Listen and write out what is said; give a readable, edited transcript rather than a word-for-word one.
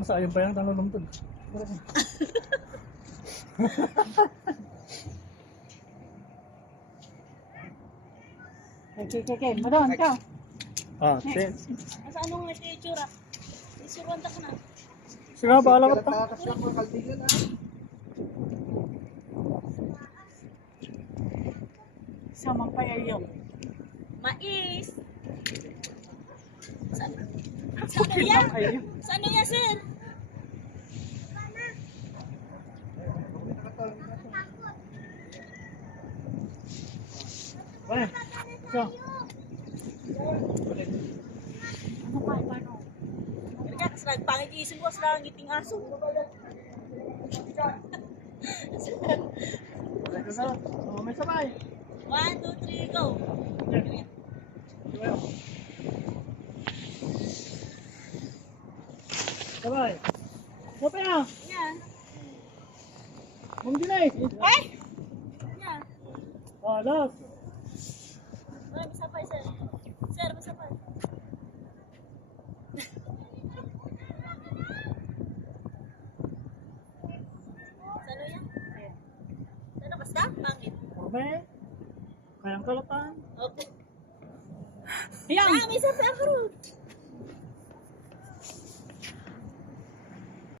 Masayang pa yan, tanong doon. Okay. Madon, ikaw. Ah, ten. Asa anong itsura? Isuruan ka na. Sige, bahala ka pa. Samang payayo. Mais. Saan yan? Saan yan, sir? Pare, so. Kaya kasi nagpangit-isip ko sa ngiting aso. May sabay. 1, 2, 3, go. Sabay. Sabay na. Yan. Mungkinay. Eh! Yan. Ah, last. Ay, masapay, sir. Sir, masapay. Sano yan? Sano, basta? Pangit. Orme. Kayang kalatan. Okay. Yan. Ah, may sapay ako rin.